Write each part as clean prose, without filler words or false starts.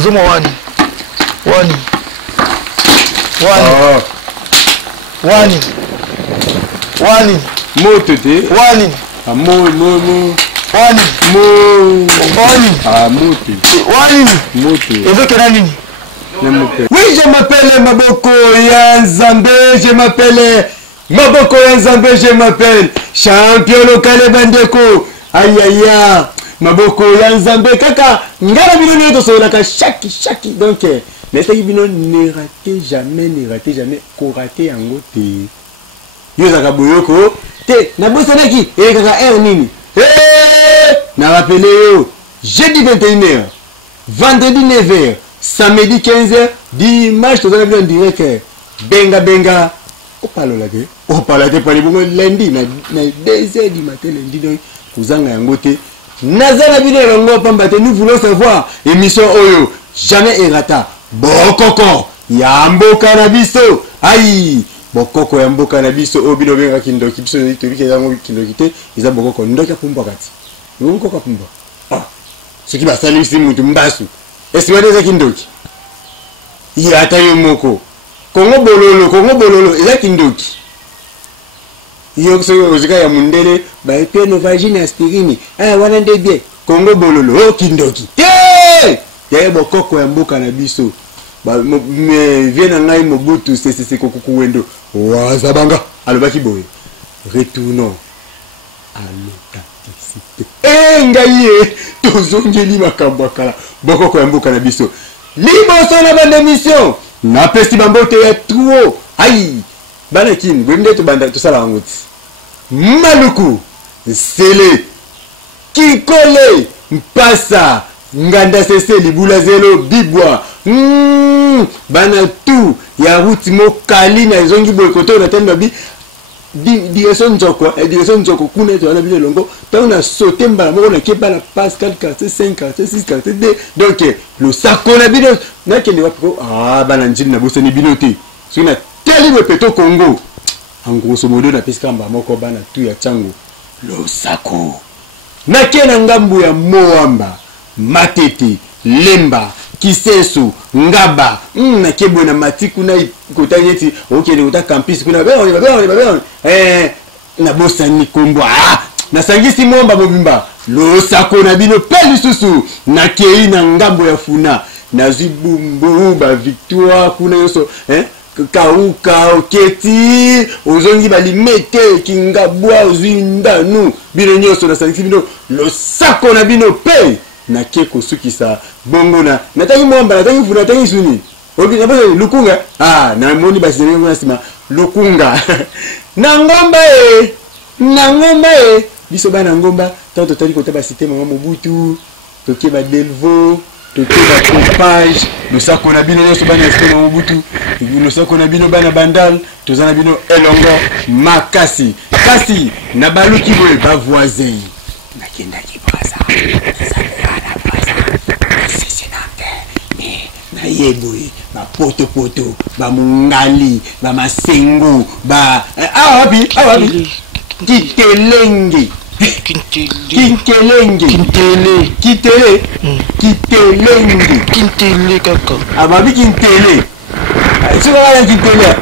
Uzuma wani. Wani. Moto te. Wani. Mo. Wani. Wani. Moto. Wani. Moto. Ezo kena nini? Oui, je m'appelle Maboko Yanzambe, je m'appelle Maboko Yanzambe, je m'appelle champion local bandeko. Aïe aïe aïe. Maboko Yanzambe kaka ngara bino nyoto so la chaque donc mais ça bino ne ratez jamais ko rater yango te. Yo zaka boyoko te na bosanaki e kaka nini. Na rappelé yo jeudi 21h, vendredi 9h, samedi 15h, dimanche tout ça en direct. Benga o parle pour les bons lundi na 2h du matin lundi donc kuzanga yango te. Nazana bino longo pambate, nous voulons savoir émission oyo jamais errata. Bokoko yambo cannabis. Aïe bokoko yambo cannabis o bino benga kindoki biso to bike yango kindoki te eza bokoko ndoka pumba kati. Ngoko ka pumba. Ah. Ce qui va saluer si mutu mbasu. Est-ce que eza kindoki? Yata yo moko. Kongo bololo eza kindoki. Yo so ozika ya mundele ba epe no vagine aspirine wana nde bien Kongo bololo o kindoki ya bokoko ya mboka na biso ba viena ngai mobutu sese kokuku wendo wazabanga alobaki boye retournons à l'authenticité ngai tozongeli makambo kala bokoko ya mboka na biso liboso na bande mission na pesi bambote ya truo ai bana kin gwende to banda to sala ngoti maluku sele kikole mpasa nganda sese libula zelo bibwa bana tu ya route mokali na zongi boy koto na tenda bi direction njoko kuna to na bi longo ta on a sauté mbala moko na keba la Pascal quartier 5 quartier 6 quartier 2 donc le sako na bino na kende wapo bana njini na boseni binote sina teli beto Congo en grosso modo na piskamba moko bana tu ya chango losako na kena ngambu ya moamba matete lemba kisesu ngaba na kebo na matiku na kotanyeti okele uta campus kuna ba na bosani kombo na sangisi momba mobimba losako na bino peli susu na kei na ngambo ya funa na zibumbu ba victoire kuna yoso kauka oketi ozongi balimete kingabwa ozindanu bino nyoso na sangisi bino losako na bino pe na keko sukisa bongo na natangi momba natangi funa natangi suni obi na bosa lukunga na moni basi na sima lukunga na ngomba biso bana ngomba tanto tali kota ba cité mama Mobutu toke ba Delvo toke ba Topage losako na bino nyoso bana cité mama Mobutu losako na bino bana Bandal tozana bino elongo makasi kasi na baluki boye ba voisin na kenda ki braza na yeboye ba poto ba mungali ba masengo ba awabi kitelenge kaka ababi kintele siko kala kintele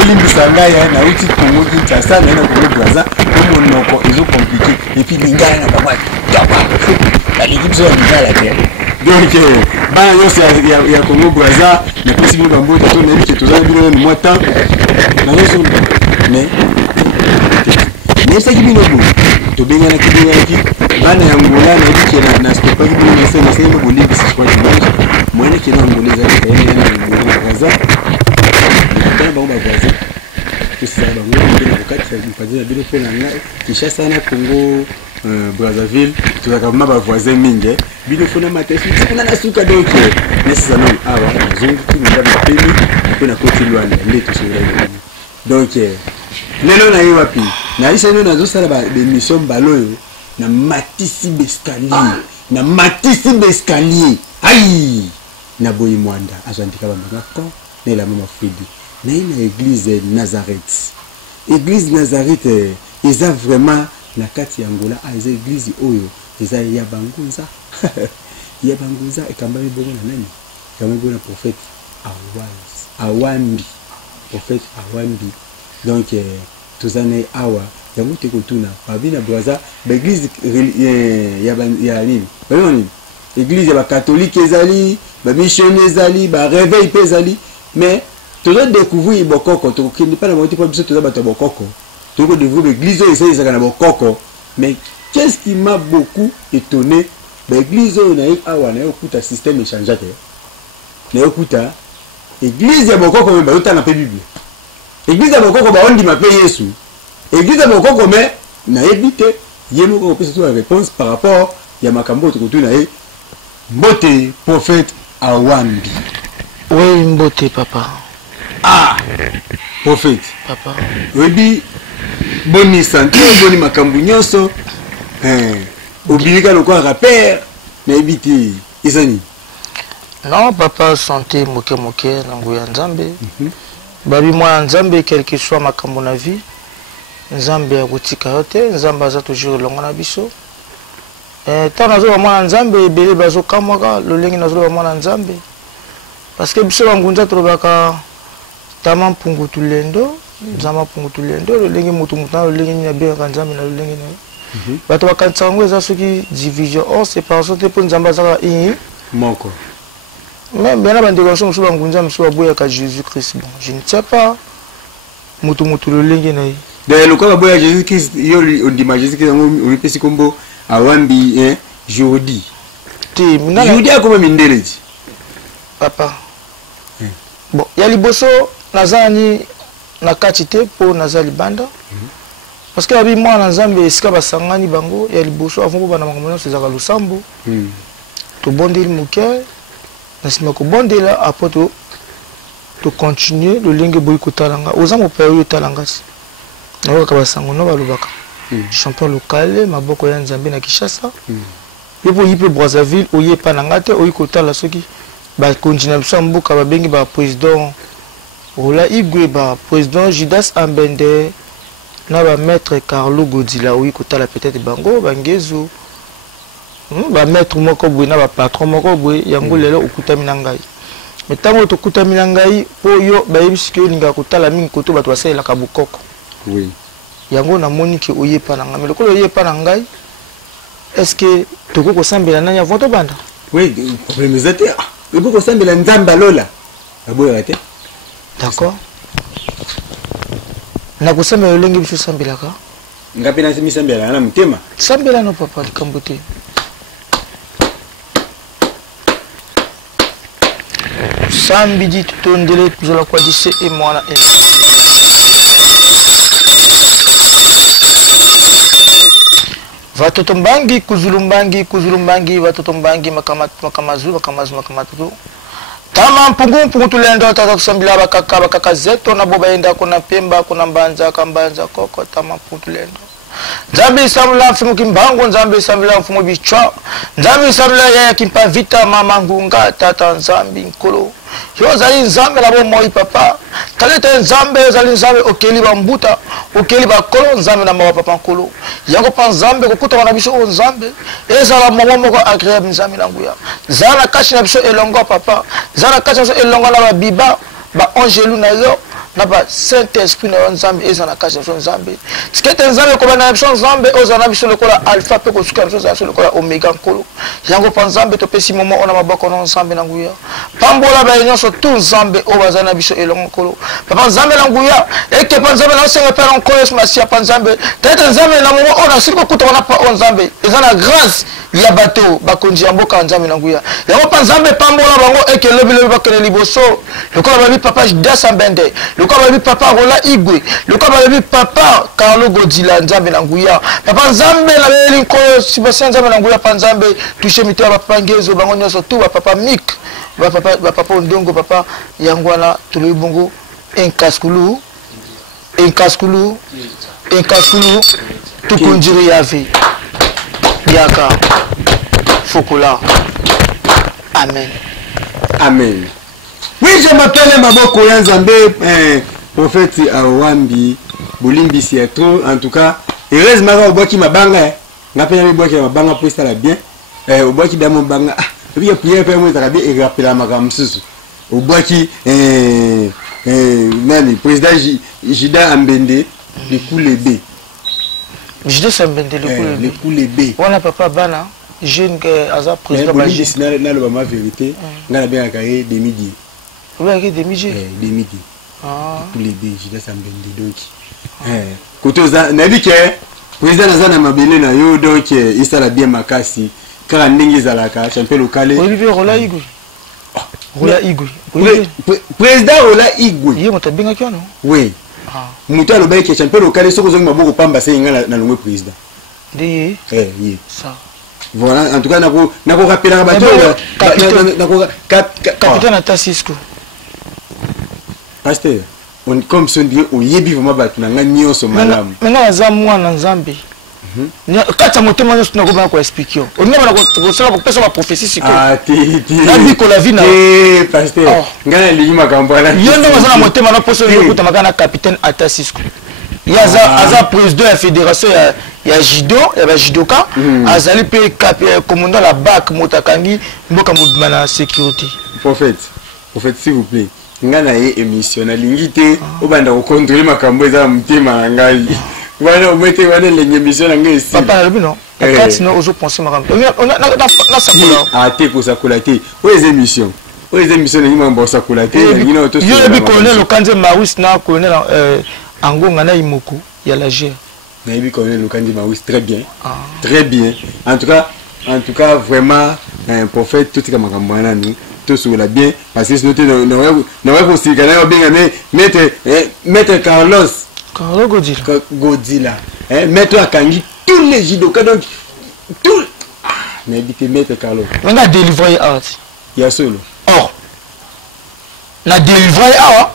olimbisa ngai na uti Congo Kinshasa na Congo Braza comme monoko ezo compliqué et puis lingala na baba tapa la l'équipe so lingala te donc bana nyonso ya Congo Braza na pesi bino bambote to na bike tozala bino na mwa temps na nyonso mais ça qui bino bo to bengana ki bana ya Angola na bike na stopaki bino na sema bolivie si kwa dimanche mwana ki na Angola za na Braza na ba Braza kusaba ngombe na wakati mpazina bino pe na ngai Kinshasa na Congo Brazzaville tuzaka maba voisin mingi bino fona matesi kuna na suka donc nessa non zungu kuna ba pemi kuna koti lwana leto sura donc lelo na yiwapi na isa no nazo sala ba émission baloyo na matisi bescalier ai na boyi mwanda azandika ba ngako na la mama Fridi na une église Nazareth eza vraiment na kati ya Angola eza église oyo eza ya bangunza ya banguza ekambami bongo na nani ekambami bongo na prophète awambi prophète awambi donc tozana awa yango te kotuna babi na braza l'église ya nini bayo nini église ya ba catholique ezali ba missionnaire ezali ba réveil pe ezali mais tozo découvrir bokoko to kindi pa na moti pa biso toza bato bokoko to ko découvrir l'église ezali ezaka na bokoko mais qu'est-ce qui m'a beaucoup étonné l'église na awa na okuta système échangeant na okuta église ya bokoko me ba yotana pe bible église ya bokoko ba ondi ma pe Yesu église ya bokoko mais na éviter yemo ko pesa la réponse par rapport ya makambo to kotuna mbote prophète awambi. Oui, mbote papa. Ah, prophète. Papa. Oui, boni santé, boni makambo nyonso. Obilika lokwa rappeur na éviter isani. Non, papa, santé moke nangu ya nzambe. Babi mwa nzambe quel que soit makambo na vie. Nzambe ya kotika yote, nzambe aza toujours longo na biso. Tant nazo mwana nzambe ebele bazo kamwaka lolengi nazo mwana nzambe. Parce que biso bangunza trobaka tama mpungutu lendo, nzama mpungutu lendo, lolengi mutu mutana lolengi na beka nzambe na lolengi na. Bato bakanisa ngo eza soki division or séparation te po nzamba zaka i moko. Mais bien la bandégation musu bangunza musu baboya ka Jésus Christ. Bon, je ne sais pas mutu lolengi na. De lokwa baboya Jésus Christ yo ondima Jésus Christ ngo opesi kombo awambi Jordi. Jordi akoma mindeleji. Papa. Bon, ya liboso nazani na kati te po nazali banda. Parce que abi mwana nzambe esika basangani bango ya liboso avon bana makambo nyonso ezaka lusambo. To bondeli muke na sima ko bondela apoto to continuer le lenge boyi kotalanga. Oza mo pa yo talanga. Na ka basango no balobaka. Champion local maboko ya nzambe na Kinshasa. Yepo yipe Brazzaville oye pa na ngate oyi kotala soki ba continue biso mboka ba bengi ba président Ola Igwe ba président Judas Ambende na ba maître Carlo Godila oyi kotala peut-être bango bangezo ba maître moko boye na ba patron moko boye yango lelo okutami na ngai. Mais tango to kutami na ngai po yo ba yebisi ke ninga kotala mingi koto bato basela ka bukoko. Oui. Yango na moniki oyepa na ngai. Mais lokolo oyepa na ngai est-ce que toko ko sambela nanya voto banda? Oui, problème zate. Il faut ko sambela nzamba lola. Aboya rate. D'accord. Na ko sambela lengi biso sambela ka? Ngapi na simi sambela na mutema. Sambela no papa likambote. Sambidi tutondele kuzola kwa dise e mwana e. Vatotombangi kuzulumbangi vatotombangi makamazulu tama mpungu tulendo tata kusambila bakaka zeto na boba enda kuna pemba kuna mbanza kambanza koko tama mpungu tulendo nzambe samula mfumu kimbango nzambe samula mfumu bichwa nzambe samula ya kimpa vita mama ngunga tata nzambi nkolo yo zali nzambe la bo moi papa talete nzambe zali nzambe okeli ba mbuta okeli ba kolo nzambe na mawa papa nkolo yango pa nzambe kokuta na biso o nzambe ezala mama moko agréable nzambe na nguya zala kashi na biso elongo papa zala kashi na biso elongo na ba biba ba angelu na yo na ba saint esprit na nzambe ezana kashi na biso nzambe tikete nzambe ko bana biso nzambe ozana biso lokola alpha pe ko suka biso za lokola omega nkolo yango pa nzambe to pesi momo ona maboko na nzambe na nguya pambola ba nyonso tout nzambe o bazana biso elongo nkolo papa nzambe na nguya eke pa nzambe na senga père nkolo masia pa nzambe tete nzambe na momo ona siko kuta na pa nzambe ezana grâce ya bato bakonzi ya mboka nzambe na nguya yango pa nzambe pambola bango eke lobi bakele liboso lokola babi papa Judas Ambende lokola babi papa Rola Igwe lokola babi papa Carlo Godila nzambe na nguya papa nzambe na beli nkolo sibasa nzambe na nguya pa nzambe touche mito ba papa ngezo bango nyonso tout ba papa Mik ba papa Ndongo papa yangwana tuli bongo enkaskulu tukunjiri yavi yaka Fukula. Amen. Amen. Oui, je m'appelle Maboko Yanzambe, prophète Awambi, Bolimbi Sietro, en tout cas, heureusement, au bois qui m'a bangé, n'appelle le bois qui m'a bangé pour ça bien, au bois qui m'a bangé, puis ya prière pe moi tarabi et rappeler makam susu au bois qui nani président Jida Ambende le coulé B Jida Ambende le coulé B wana papa bana jeune que aza président ba Jida na le ma vérité ngala bien akaye de midi oui akaye de midi de midi ah coulé B Jida Ambende donc côté za na bi que président azana mabele na yo donc il sala bien makasi car ndingi zalaka champion local Olivier Rola Igwe Rola Igwe président Rola Igwe yé moto benga kyo non oui mutu alobai ke champion local soko zongi maboko pamba se ngala na longwe président de oui ça voilà en tout cas nako rappeler ba capitaine ata Cisco pasteur on comme son dit o yebi vraiment batu na ngani so malamu menga aza mwana nzambe kata motema nyonso nakobana koexplike olinga bana kosala kopesa baprophétie sikoyo nabikola vi na pasteur ngai nalingi makambo wana yo ndenge aza na motema na poso yokuta na capitaine ata Cisco ye aza président ya fédération ya judo ya bajudoka azali mpe commandant la bac moto akangi mboka mobima na sécurité prophète s'il vous plaît ngai na ye émission nalingi te obanda kocontrôle makambo eza na motema na ngai voilà, on mettait l'émission en anglais. Papa, non. Quand nous osons penser, madame. On a ça. Ah, t'es pour ça coulaté. Où est l'émission? Où est l'émission? Il m'a embossé à coulaté. Il y a le colonel le Kandé Maouis, na colonel Angonga na Imoku. Il y a la G. Il y a le colonel le Kandé Maouis, très bien, très bien. En tout cas, vraiment, un prophète tout est comme un nous. Tout sur la bien, parce que sinon, nous avons aussi bien maître Carlos. Carlo Godzilla. Mets-toi à Kangi, tous les judokas, donc, tout. Mais dit maître Carlo. On a délivré art. Il y a solo. Oh. On a délivré art.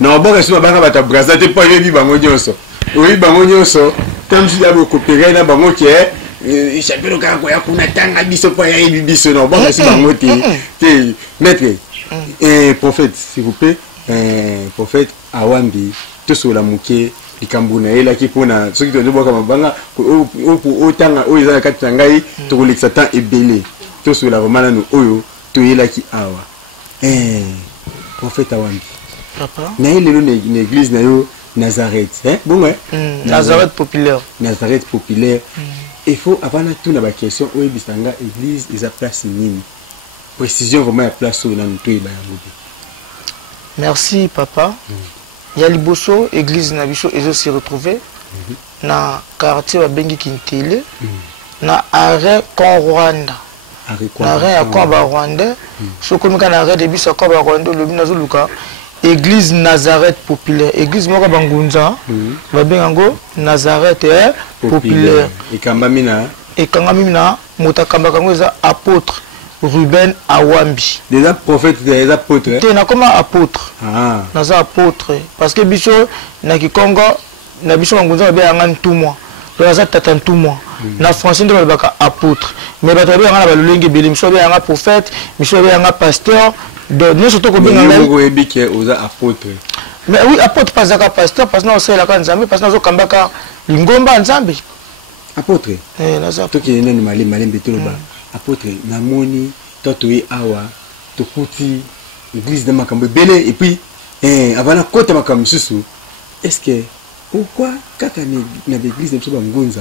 Non, bon, je vais te brasser, tu pas eu Bangonioso. Oui, Bangonioso, comme si tu avais coopéré dans Bango qui est. Je sais pas quand on a tant de biso pour y aller biso. Non, bon, je suis Bango. Maître, prophète, s'il vous plaît. Prophète Awambi tout sur la mouké likambuna ela kipona soki to ndoboka mabanga otanga oyo za kati ngai to kolekisa temps ebele tout sur la romana no oyo to ela ki awa prophète Awambi papa na ile lo l'église na yo Nazareth bon Nazareth populaire il faut avant tout na ba question oyo bisanga église eza place nini précision vraiment ya place oyo na to eba yango. Merci papa. Il y a Liboso, église Nabiso, ils ont se retrouvé dans le quartier de Bengi Kintele, dans l'arrêt Rwanda. L'arrêt Rwanda. Ce qu'on a arrêt de bis à Rwanda, le Binazoluka, église Nazareth populaire. Église Moka Bangunza, va bien Nazareth populaire. Et Kambamina. Et Kambamina, Moutakambakango, apôtre. Ruben Awambi. Des prophètes, des apôtres. Tu es comme apôtre. Ah. Des apôtres. Parce que biso na Kikongo, na biso mangunza ba ngana tout mois. Donc ça tata tout mois. Na français de ba apôtre. Mais ba tabe ngana ba lolenge beli biso ba ngana prophète, biso ba ngana pasteur. Donc nous surtout ko benga ngai. Ngo ebike oza apôtre. Mais oui, apôtre pas zaka pasteur parce que nous c'est la kan Nzambe parce que nous kambaka lingomba Nzambe. Apôtre. Na za. To ki nene malembe to ba. Apôtre namoni totoye awa tokuti église de makambo belé et puis avant la côte makambo susu est-ce que pourquoi kaka na l'église de Soba Ngunza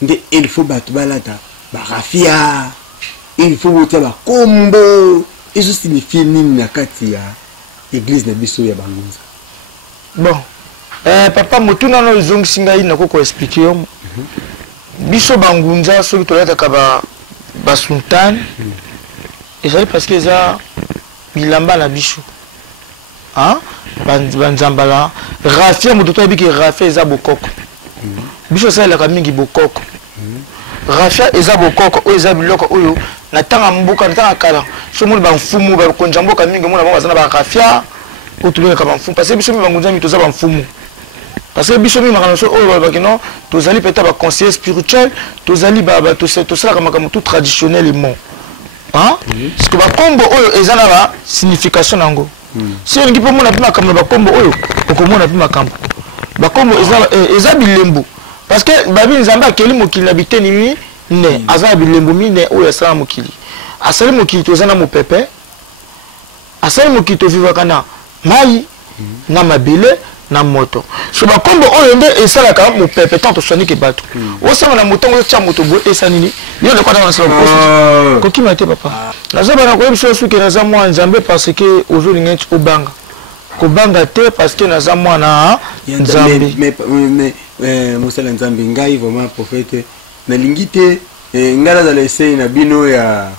nde il faut battre balata ba rafia il faut voter ba kombo et ça signifie nini na kati ya église na biso ya Bangunza. Bon papa motuna no zongisinga ina ko expliquer biso Bangunza so bitolata ka Basultan, et ça parce que ça, bilamba na bicho. Hein? Banzambala. Rafia, mon docteur dit que Rafia est à Bokoko. Bicho, ça, il a mis Bokoko. Rafia est à Bokoko, ou est à Biloko, ou na tanga mboka, na tanga kala. So, mon banfumu, bankonjambo, kamingi, mon abon, na Rafia, ou tout le monde, banfumu. Parce que bicho, mi bangonza, mi toza banfumu. Parce que biso mi makanoso oyo bakino tozali peta ba conseiller spirituel tozali ba to sala kama tout traditionnellement hein parce que ba kombo oyo ezana ba signification nango si on ngi po mona pima kama ba kombo oyo okomona pima kama ba kombo eza bilembo parce que babi nzamba keli mokili na biteni ne aza bilembo mine oyo asala mokili asali mokili tozana mopepe asali mokili tovivaka na mai na mabele na moto so bakombo oyo nde esalaka mopepe tant toswanike bato osanga na motongo otya moto boye esanini yo lekwata na sala kokima te papa nazoba na koyebi so suki naza mwa nzambe parce que ozolinga nti obanga kobanga te parce que naza mwana nzambe mais mosala nzambe ngai vraiment prophète nalingi te ngala za lesei na bino ya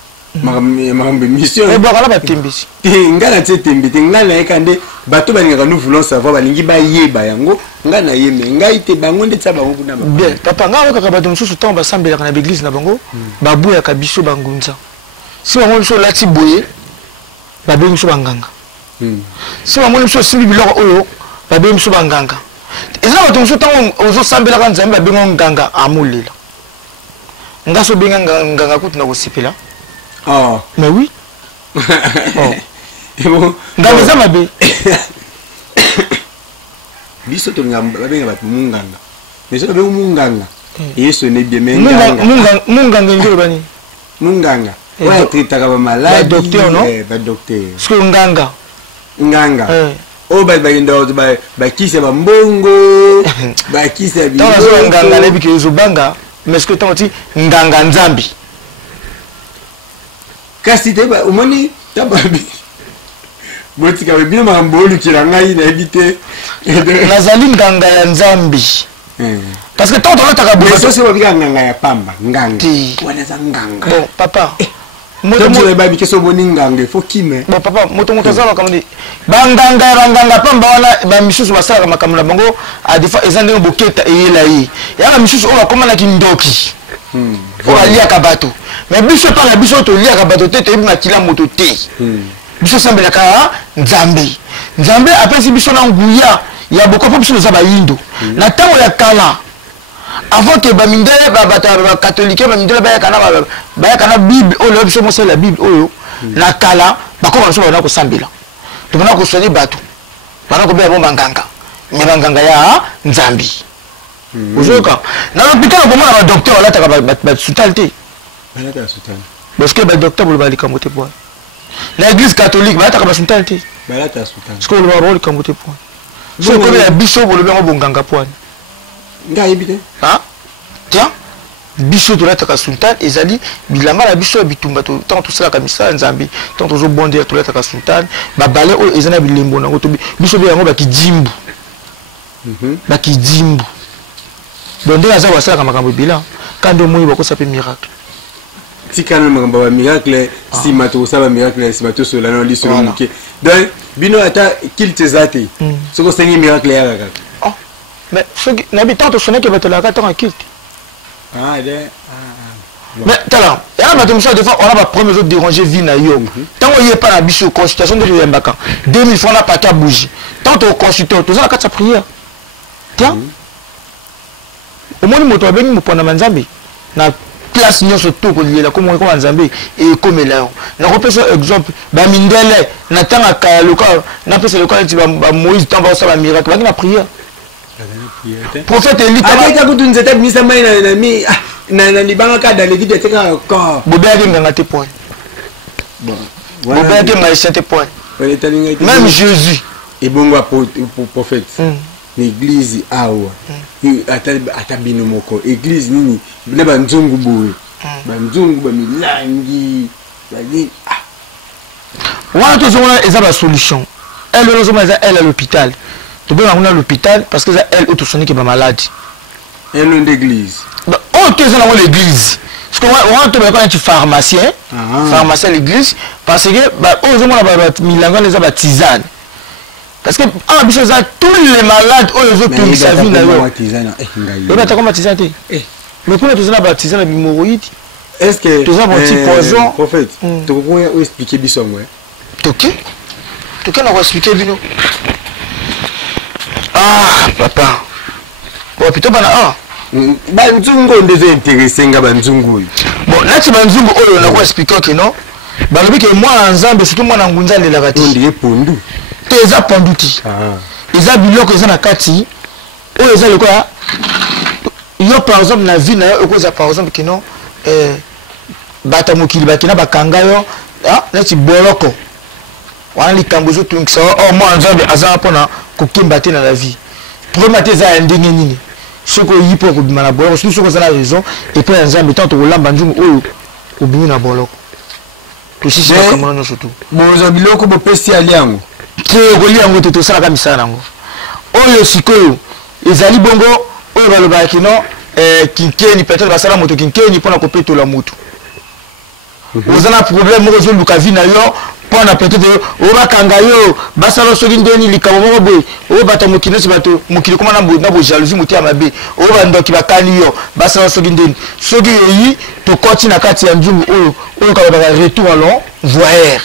makambo mission ebakala batembisi ngala te tembi te ngala yeka nde bato balingaka nous voulons savoir balingi bayeba yango ngala na yeme ngai te bango nde tsa bango kuna bien papa ngala kaka bato mosusu ntango basambelaka na baeglise na bango babuyaka biso bangunza si bango biso lati boye babengi biso banganga si bango biso osimbi biloko oyo babengi biso banganga eza bato mosusu ntango ozosambelaka nzambe babengo nganga amolela ngaso benga nganga kutu na kosepela. Oh. Mais oui. Oh. Bon. Dans les amabé. Biso to ngamba babenga batu munganga. Mais so babenga munganga. Yeso ne bien mais munganga ngiro bani. Munganga. Ouais, traitaka ba malade. Ba docteur non? Ba docteur. Parce que nganga. Nganga. Oh ba ndo ba kisa ba mbongo. Ba kisa bi. Tant nganga lebi ke zobanga. Mais ce que tant ti nganga nzambi. Kasi te ba umoni tababi. Botika bino mambolu kirangai na ebite. Nazali nganga ya nzambi. Parce que tant on t'a kabou. Mais ça c'est ba nganga ya pamba, nganga. Wana za nganga. Bon papa. Moto mo ba bi keso boni nganga faut kime. Bon papa, moto za comme dit. Banganga pamba wana ba misusu basala makamula bango a des fois ezande boketa eyela yi. Ya ba misusu o komana kindoki. Pour aller à Kabato. Mais biso par la biso to lia Kabato te te makila moto te. Biso sambela ka Nzambe. Nzambe après si biso na nguya ya boko po biso za ba yindo. Na tango ya kala avant que ba mindele ba catholique ba mindele ba kana Bible o le biso mo la Bible oyo na kala ba ko biso ba ko sambela. To na ko soni bato. Ba na ko be bomba nganga. Nyabanganga ya Nzambe. Ozoka na l'hôpital comment un docteur là ta sutalité parce que le docteur vous va likambo te point l'église catholique ba ta sutalité ba la ta sutalité parce que le va likambo te point so comme la bishop le bien bonganga point nga yebite ah tiens bishop to la ta sutalité ezali bilamba la bishop bitumba to tant tout ça kamisa nzambi tant to zo bondir to la ta sutalité ba balé o ezana bilembo na to bishop yango ba kijimbu ba kijimbu. Donc déjà ça va ça comme un bilan quand de moi il va quoi ça peut miracle si quand même un miracle si mato ça va miracle si mato sur la non liste donc bino ata qu'il te zate ce que c'est un miracle ya kaka oh mais ce n'habitant to sonner que va te la attendre kilt ah de mais talent et là mato des fois on a pas premier jour déranger vie na yo tant on y est pas la biche consultation de yembaka 2000 francs na pas ta bouger tant au consultant tout ça la carte sa prière tiens au moins moto abengi mopona manzambe na classe nyonso to ko lela comme on nzambe et comme là na repesa exemple ba mindele na tanga ka local na pesa local ti ba Moïse tamba ça ba miracle ba na prière prophète Élie ta ko tunze ta misa mai na mi na libanga ka dans les vides te ka ko bobe nganga te point bon bobe te maïs te point même Jésus et bon prophète l'église awa atabino moko église nini na banzungu boye banzungu ba milangi bali wana to zona eza ba solution elle à l'hôpital to bien on a l'hôpital parce que elle auto sonique ba malade elle est d'église oh tu es dans l'église parce que on to ba quand tu pharmacien pharmacien l'église parce que ba oh zona ba milanga les ba tisane. Parce que ah biso za tous les malades aux autres qui sa vie na yo. Et ba ta comment tisane mais pour tous na baptisé na bimoroïde. Est-ce que tous un petit poison prophète tu peux expliquer biso moi toki na ko expliquer bino ah papa bon plutôt bana ah ba nzungu ndeze intéressé nga ba nzungu bon là tu ba nzungu oyo na ko expliquer que non ba lobi que moi nzambe surtout moi na ngunza lela kati ndiye pondu teza ponduti eza biloko eza na kati oyo eza lokola yo par exemple na vie na yo okoza par exemple que non bata mokili bakina bakanga yo neti boloko wana likambo ezotungisa mwana nzambe aza mpona kokemba te na la vie problème te eza ya ndenge nini soki oyi mpo kobima na boloko soki oza na raison epai ya nzambe ntango tokolamba nzungu oyo obimi na boloko tosisi makambo nyonso tu bozwa biloko bopesi ali yango te kolia yango te tosalaka misala nango oyo sikoyo ezali bongo oyo balobaka kino kinkeni peut-être basala moto kinkeni mpona kopetola motu oza na problème moko ozoluka vi na yo mpona peut-être oyo bakanga yo basala soki ndeni likambo moko boye oyo bato mokili nyonso bato mokili koma na bojalousie motu ya mabe oyo bandoki bakani yo basala soki ndeni soki oyi tokoti na kati ya nzungu oyo kalobaka retour à l'envoyeur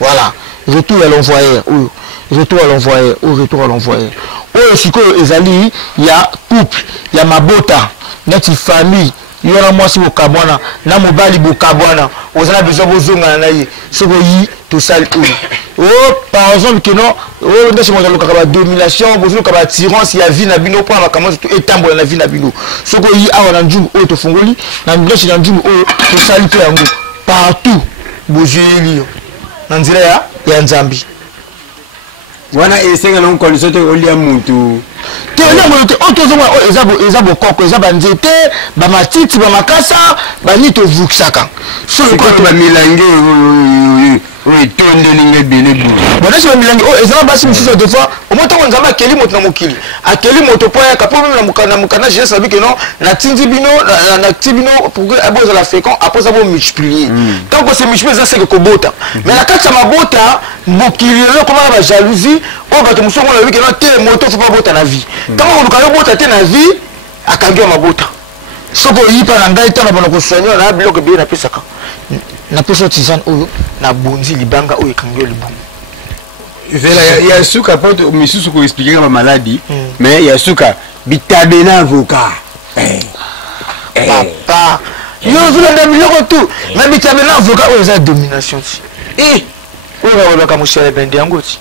voilà retour à l'envoyeur oyo retour à l'envoyeur oyo retour à l'envoyeur oyo sikoyo ezali ya couple ya mabota neti famille yo na mwasi bokabwana na mobali bokabwana ozana besoin bozongana na ye soki oyi tosali oyo par exemple keno oyo ndesi moto alokaka badomination bozoluka batirance ya vie na bino mpona makambo nyonso etambola na vie na bino soki oyi awa na nzungu oyo tofungoli na ndesi na nzungu oyo tosali mpe yango partout bozweli yo na nzela ya nzambi wana esenga na condition te olia mutu te olia mutu te otozomona eza bokoko eza banzete bamatiti bamakasa bani tovukisaka soki bamilangi oyo etondeli ebele bonesi bamilangi oyo ezala basi mosusu des fois omotongo nzambe akeli moto na mokili akeli moto mpo ayaka mpo meme na mokana jeunesse abi keno natindi bino nakti bino pour abozala fécond apres abo multiplier tant que se multiplier eza seke kobota mais na kati ya mabota mokili lelo komaka bajalousie oyo bato mosusu ngo lobi keno te moto fo pa bota na vie ntango koluka yo bota te na vie akangi yo mabota soki oyipa na ngai ntango bana kosoigne na biloko ebele napesaka napesa tisane oyo nabonzi libanga oyo ekangi yo libongo vela ya suka po misusu koexplike kama maladi mais ya suka bitabe na avocat papa yo ozolanda biloko tu na bitabe na avocat oyo eza domination ti oyo bakolobaka mosele bende yango ti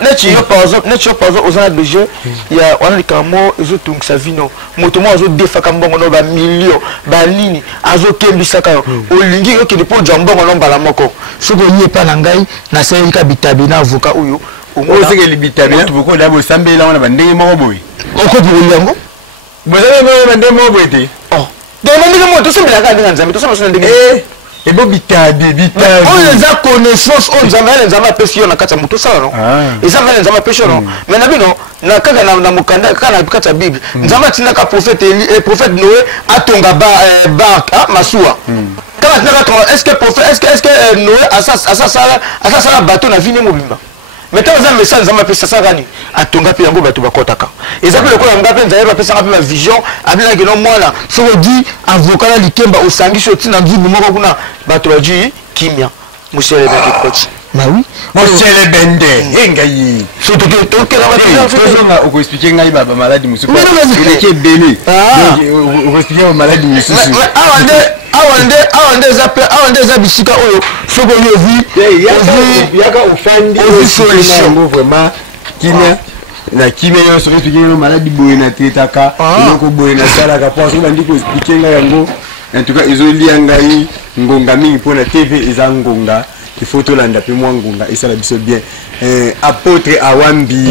neti yo par exemple oza na besoin ya wana likambo ezotungisa vino moto moko azodefaka mbongo no bamilio banini azokembisaka yo olingi okende mpo ozwa mbongo no mbala moko soki oyi epa na ngai nasalelika bitabe na avocat oyo osekeli bitabe na bokola bosambela wana bandenge moko boye okopikoli yango bosambela bandenge moko boye te ndenge moko tosambelaka ndenge nzambe tosambela ndenge ebo bitabe oyo eza connaissance oyo nzambe apesi yo na kati ya moto osala no eza ngani nzambe apesi yo no mais na bino kaka na mokanda kaka na kati ya bible nzambe atindaka prophète Noé atonga masuwa kaka atindaka atonga est-ce que Noé asasala bateau na vie ne mobimba mais ntango eza message nzambe apesa saka nini atonga mpe yango bato bakɔtaka eza mpe lokola nga mpe nzambe bapesaka mpe bavision abinaki no mwana soki odi avocat na likemba osangisi otina nzungu moko kuna bato badi kimia mosele bende koti mawi mosele bende engai tozonga okoexplike ngai bamaladi mosusu eleki ebele okoexplike bamaladi mosusu awa nde eza bisika oyo soki oyo yaka ofandi solution vraiment kimia na kimia nyonso explike maladi boye na tetaka eloko boye nasalaka po soki bandi koexplike ngai yango en tout cas ezolia ngai ngonga mingi mpona tv eza ngonga il faut tolanda mpe mwa ngonga esala biso bien apôtre awambi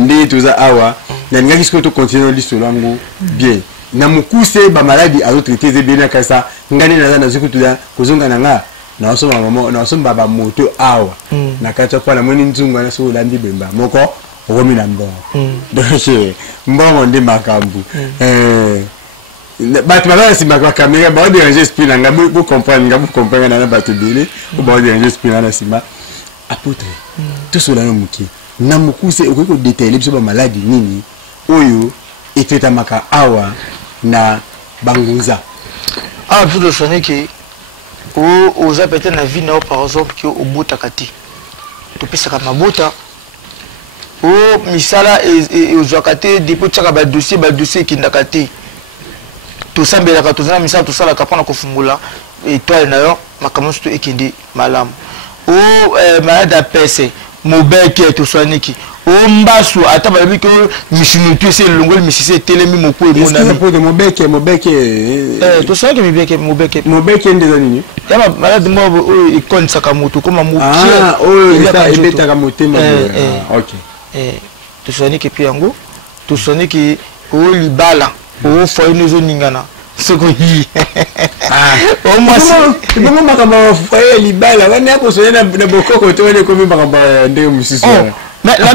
ndenge toza awa nalingaki sikoyo tocontinue lisolo yango bien na mokuse bamaladi azotraite eza ebele na kasa ngani naza nazokutula kozonga na nga naosomba bamoto awa na kati ya mpona moni nzungu wana soki olandi bemba moko okomi na mbongo donc mbongo nde makambo bato baza na nsima bakamera baoderange esprit na nga bocomprendre nga bocomprendre na bato ebele o baoderange esprit na nsima apôtre tosola no moke na mokuse okoki kodetaile biso bamaladi nini oyo etetamaka awa na bangunza awa biso toswaniki oza peut-être na vie na yo par exemple ki obotaka te topesaka mabota o misala ozwaka te depuis tiaka badossier ekendaka te tosambelaka tozana misala tosalaka mpona kofungula étoile na yo makambo nyonso to ekende malamu o malade ya pese mobeke toswaniki o mbasu ata ba bi ko mishunu tu c'est longol misise telemi moko e mona de mobeke to ça que mobeke ndeza nini ya malade mo e kon sakamoto comme mo il est à motema OK to soni ke piango to soni ke o libala o fo inozo ningana soko yi o moi c'est bon makamba fo libala wana ko sona na bokoko to ene ko mbaka ndenge musisi mais la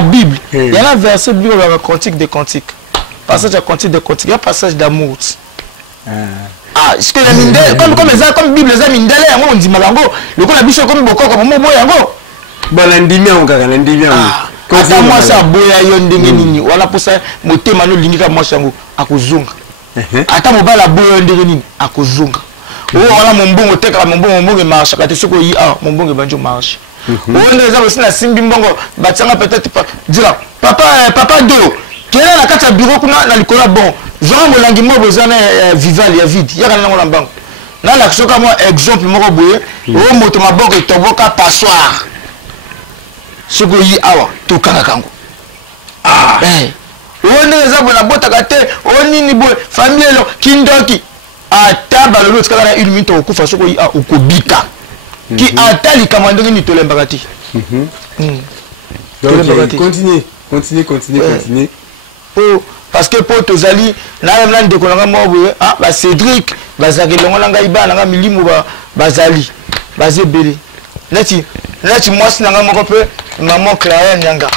Bible, il y a un verset biblique dans le Cantique des Cantiques. Passage de Cantique des Cantiques, il y a un passage d'amour. Ce que les mindels, comme Bible, les mindels, on dit malango, le coup la biche comme beaucoup comme moi yango. Balandimia on kaka landimia. Ata moi ça boya yo ndenge nini, wala pour ça motema no lingika moi yango akuzunga. Ata mobala boya ndenge nini akuzunga. Oh wala mombongo teka mombongo marche, kati soko yi mombongo banjo marche. On est aussi la simbi mbongo batanga peut-être pas dire papa do quel est la carte bureau kuna na likola bon genre molangi mo bozana vival ya vide ya kana ngona mbango na la soka moi exemple moko boye o moto maboko toboka passoire soko yi awa to kaka kango on est ça bona botaka te on nini boye famille lo kindoki ata balolo tsaka na 1 minute okufa soko yi okobika qui attend commandant ni to lembagati continue oh parce que pour tozali na de kolanga mo ba Cédric bazaki longola ngai ba na milimo bazali bazebele neti moi sinanga moko pe maman Clara Nyanga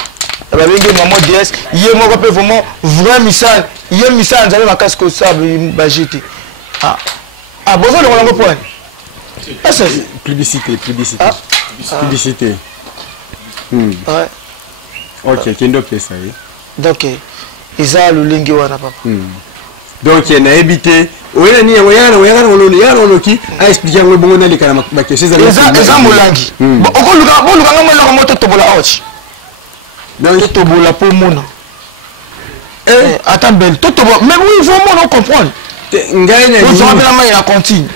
ba bengi maman DS yé moko pe vraiment vrai misal yé misal nzali makasi ko sable ba jete bozo longola ngo point publicité. Ouais. OK, kendo pesa yi. Donc isa lulingi wana papa. Donc na habité, oyana ni oyana oloki a expliquer ngo bongo na likana ba question za. Isa molangi. Okoluka ngamo la moto tobola ochi. Donc tobola pour mona. Attends belle, tobola mais oui, il faut mon comprendre. Ngai na. Vous avez la main la continue.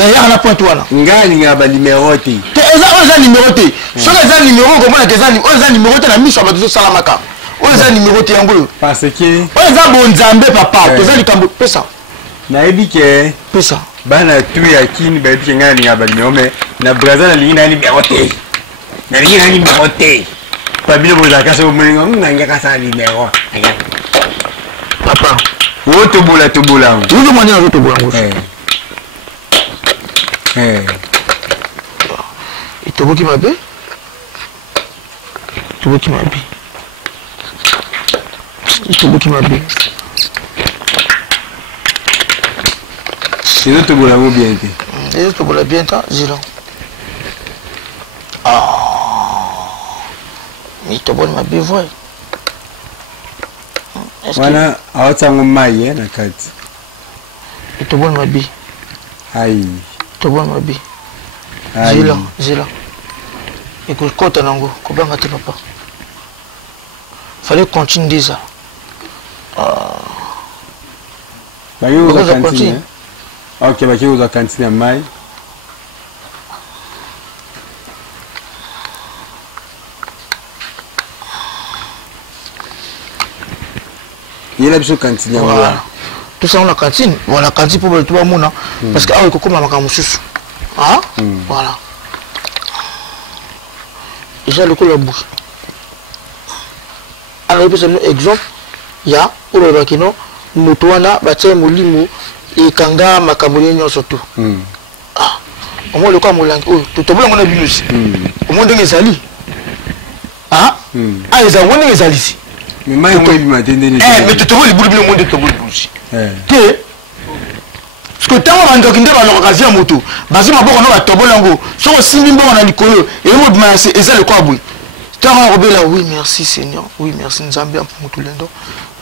Il y a un point toi ngani ngaba numéro te eza numéro te so eza numéro comment eza numéro te na miso abato salamaka eza numéro te yango parce que eza bonzambe papa toza likambo pesa na ebike pesa bana tu ya kini ba ebike ngani ngaba numéro mais na braza na lingi na numéro te na lingi na numéro te pabilo boza kasa omulinga nganga kasa numéro papa woto bola to bola wuzo mwana woto bola ngo itoboki mabe itoboki mabe sinon to bola mo bien te to bola bien ta zilo itoboni mabe voy wana awatsango mai na kati itoboni mabe tobona mabe zila ekokota nango kobanga te papa fallait continuer déjà bayo za kantine OK bayo za kantine mai yela biso kantine voilà tout ça on la cantine voilà cantine pour tout le monde parce que il kokoma makambo susu voilà déjà le coup la bouche alors par exemple ya pour le bakino moto wana batie molimo ekanga makambo nyonso tout au moins le quoi molangi to tobola ngona binusi au moins ndenge ezali eza wona ezali mais mai ngoi bimatendeni mais to toboli bulu bulu monde toboli bulu te parce que tant on a ndokinde ba lokazia moto bazi maboko no batobola ngo so simbi mbongo na likolo et mo bima eza le quoi boui tant on robela oui merci Seigneur oui merci Nzambe pour tout lendo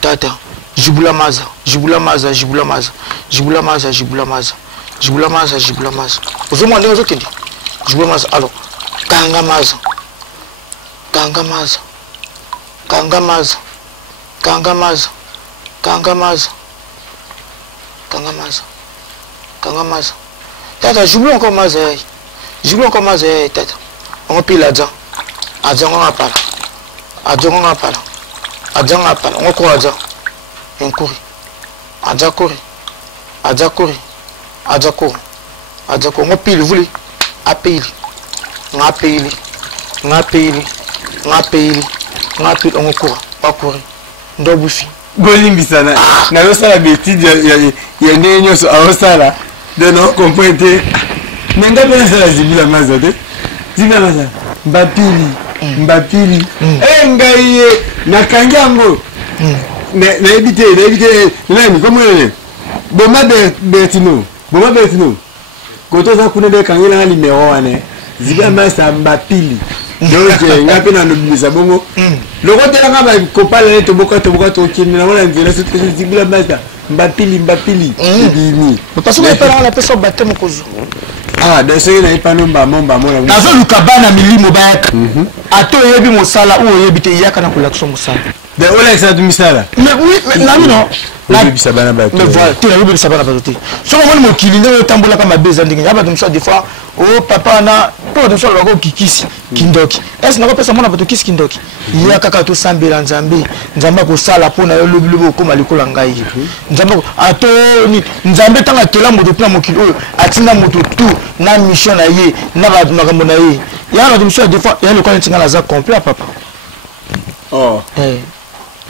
tata jibula maza ozo mwande ozo kende jibula maza alors kanga maza tata jibula encore maza tata on pile là-dedans ajango ngapala ajango ngapala ajango ngapala ngoko aja enkuri aja kuri aja kuri aja kuri aja ko ngopili vuli apili ngapili ngapili ngapili ngapili ngokura bakuri ndobufi bolimbisana na yosala betide ya ndenge nyonso aosala de no comprendre nenga bena sala zibila mazote zibila mazote mbapili ngai ye nakangi yango nayebi te nani komwene boma bertino koto oza kuna nde ekangelanga nimero wane zibila masa mbapili donc nga mpe nanobimisa bongo lokotelanga bakopala ne toboka tokende nango na nzela zibila masa mbapili ebimi parce que epelanga na pesa batemo kozu donc soki nayipano mbamo nazoluka bana milimo bayaka ate oyebi mosala oyo oyebi te yaka na kolakisa mosala de olakisa tu misala mais oui nami non obebisa bana bato mais voilà te nayobebisa bana bato te soki omoni mokili ndenge otambolaka mabe eza ndenge ya bato mosusu des fois o papa na mpo bato mosusu alobaka okikisi kindoki ese nakopesa mwana bato kisi kindoki ya kaka tosambela nzambe akosala mpo na yo lobilobi okóma likola ngai nzambe ntango atela moto mpona mokili oyo atinda moto tu na mission na ye na makambo na ye ya bato mosusu des fois ya lokola neti ngai naza complet papa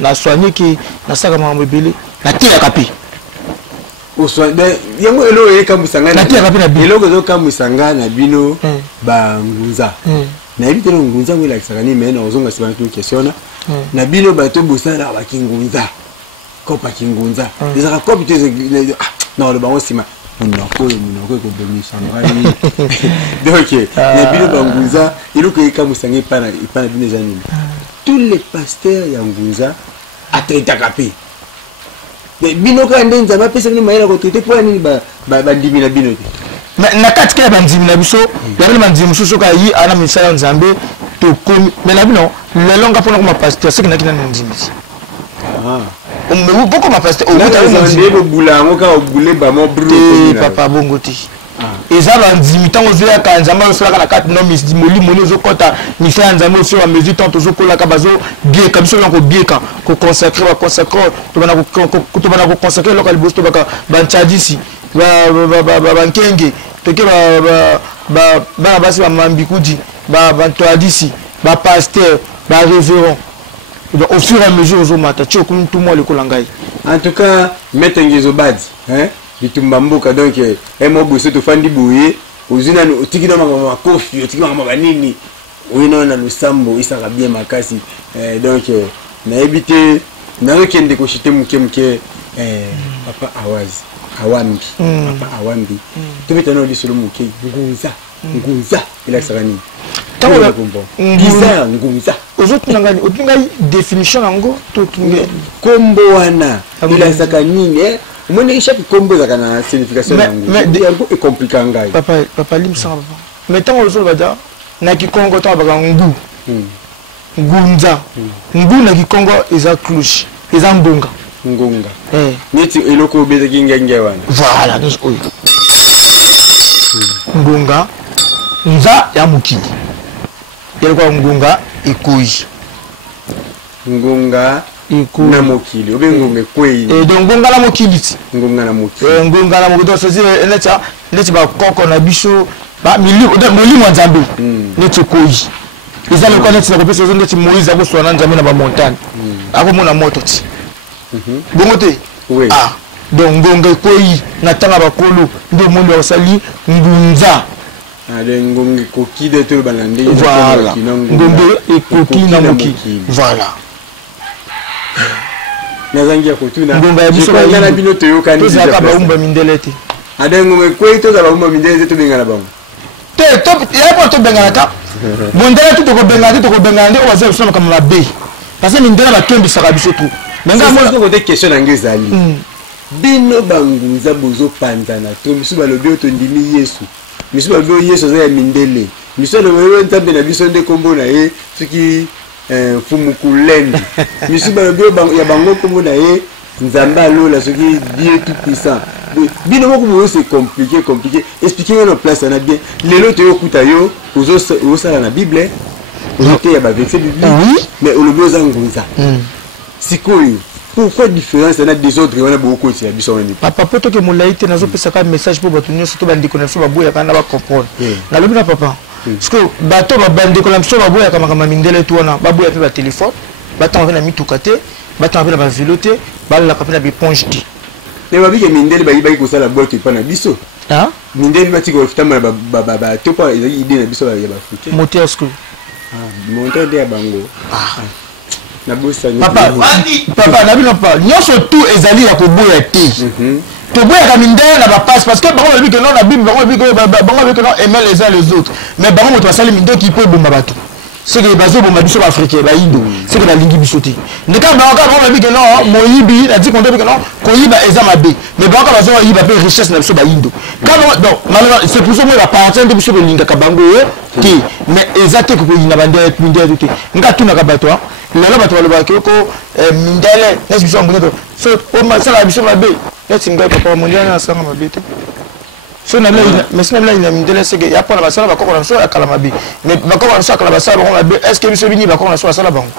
naswanyiki nasaka makambo ebele nateyaka mpe yango eloko eloko ezokambwisa ngai na bino bangunza nayebi te ngunza ngo elakisaka nini me naozonga nsima tu questiona na bino bato bosalaka bakingunza kopa kingunza ezaka kopi te naoloba ngo nsima munoko ekobomisa ngai donc na bino bangunza eloko ekambwisa ngai epa na bino eza nini tous les pasteurs ya ngunza atraitaka mpe bino kaka nde nzambe apesa bino mayele kotraite mpo ya nini bandimi na bino te na kati kaka bandimi na biso yabele bandimi mosusu soki ayi ana misala ya nzambe tokomi me na bino lelo nga mpona koma pasteur soki naki nani ndimi ti bokoma pasteur bobula yango kaka obule bamo papa bongo te eza bandimi ntango ozoyaka nzambe osolaka na kati no molimo ozokɔta misala ya nzambe osio ba mesure tant tozokolaka bazobieka biso yango kobieka kokonsacre baconsacre tobana kokonsacre eloko ya liboso tobaka bantsadisi bankenge toke bana basi bamambikudi bantoadisi bapaster barévérend au fur et à mesure ozomata ti okomi tu mwa likola ngai en tout cas maître ngezobadi bitumba mboka donc mo boso tofandi boye ozwi nani otiki na makambo makofi otiki makambo banini oyi nao na losambo esaka bien makasi donc nayebi te nazokende koshite moke papa awambi papa awambi tobeta nao lisolo moke ngunza elakisaka nini bizarre ngunza ozotuna ngai définition yango totunge kombo wana elakisaka nini omoni chaque kombo ezaka na signification yango ekomplika ngai papa limsanga papa mais ntango ozoloba ja na kikongo ntango baka ngunza ngu na kikongo eza cloche eza ngonga neti eloko obetaki ngenge wana voilà oyo ngonga nza ya mokili eloko ngonga ekoyi ngonga na mokili obe ngonga ekweyi donc ngonga na mokili ti ngonga na mokili donc c'est neti bakoko na biso molimo ya nzambe neti ekoyi eza lokola neti nakopesa ozo neti moïse akoswa na nzambe na bamontagne akomona moto ti bongo te donc ngonga ekoyi na ntango ya bakolo nde omoni bakosali ngunza ngonga ekoki de to balande voilà ngonga ekoki na mokili voilà nazangi ya kotuna ngonga ya biso na bino toyokani tozalaka baumba mindele te ngonga ekoyi tozala baumba mindele te tobengana bango te yapo tobengana ta mondele tu tokobengana nde oyo baza biso makambo mabe parce que mindele bakembisaka biso tu kote question nange ezali bino bangunza bozopanzana to misu balobi oyo tondimi yesu misu balobi oyo yesu aza ya mindele misu balobi oyo nzambe na biso nde kombo na ye soki fumukulendi misu balobi oyo ya bango kombo na ye nzambe alola soki dieu tout puissant bino moko boyo c'est compliqué expliquez-moi na place na bien lelo toyokuta yo ozosala na bible il y a vexé public mais au lieu d'angonza sikoyo pourquoi différence dans des autres on a beaucoup de biso ni papa poto ke molaite nazo pesa ka message pour bato nyonso to bandi connexion baboya kana ba comprendre na lobi na papa parce que bato ba bandi connexion baboya kama kama mindele to na baboya pe ba téléphone bato na mituka te bato na ba vélo te ba la kapena bi ponge ti mais babi ke mindele ba ko sala bote pa na biso ah mindele ba tiko fitama ba to pa idée na biso ba ya ba fuke moteur school moteur de bango papa na bino pa nyonso tout ezali ya koboya te toboyaka mindele na bapasse parce que bango babi que non na bible bango babi que non aimer les uns les autres mais bango moto basali mindele qui peut ebomba bato c'est que bazobomba biso baafricain baindo c'est que balingi biso te ndeka bango babi que non moyibi na dit qu'on dit que non koyiba eza mabe mais bango bazoyiba pe richesse na biso baindo donc malheureusement c'est pour ça que la partie de biso belingaka bango te mais eza te koyina bandele mindele te nga tunaka bato lelo bato balobaki ko mindele nesi biso mbongo so omasala biso mabe neti ngai papa mondele asanga mabe te so na mais sina bila ina mindele sege ya pona basala bakoko na so akala mabe mais bakoko na so akala basala bakoko mabe est-ce que biso bini bakoko na so basala bango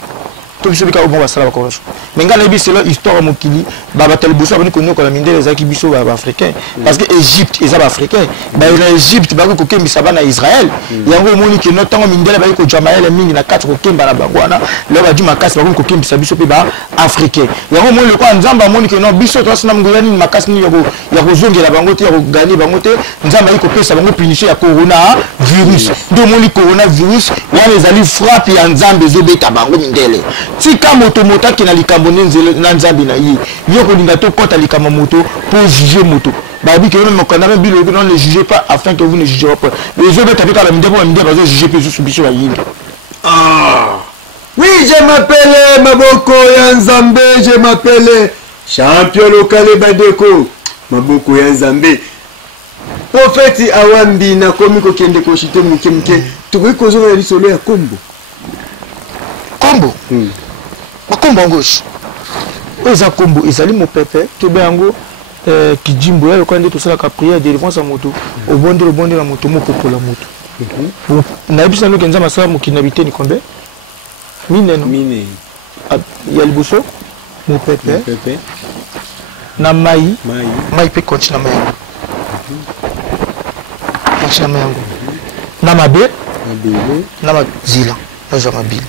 to biso bika obongo basala bakoko na so mais nga na biso histoire mokili baba tel boso aboni konyo kola mindele ezaki biso ba africain parce que Égypte eza ba africain ba na Égypte ba ko kembisa bana Israël yango moni ke notango mindele ba ko jamael mingi na 4 ko kemba na bangwana le ba juma kasi ba ko kembisa biso pe ba africain yango moni le ko nzamba moni ke no biso to sina mngolani makasi ni ya ko zongela bango te ya ko gagner bango te nzamba iko pesa bango punition ya corona virus ndo moni corona virus wana ezali frappe ya nzambe zobeta bango mindele tika moto motaki na likambo na nzambe na ye yoko linga to kota likambo moto pour juger moto babi que même quand même bilo non ne jugez pas afin que vous ne jugez pas les autres tapé la mindé pour mindé parce que juger plus sur biso yinde oui je m'appelle Maboko ya Nzambe je m'appelle champion local Badeko Maboko ya Nzambe prophète awambi na komi ko kende ko chite mukemke tuko kozonga lisolo ya kombo makombo ngoshe oza kombo ezali mopepe to bango kijimbo ya kwande to sala ka prière délivrance à moto obonde la moto mokopola moto na bisa no kenza masala mokinabité ni kombe mine ya liboso mopepe na mai pe continue na mai na mabe na mazila na za mabile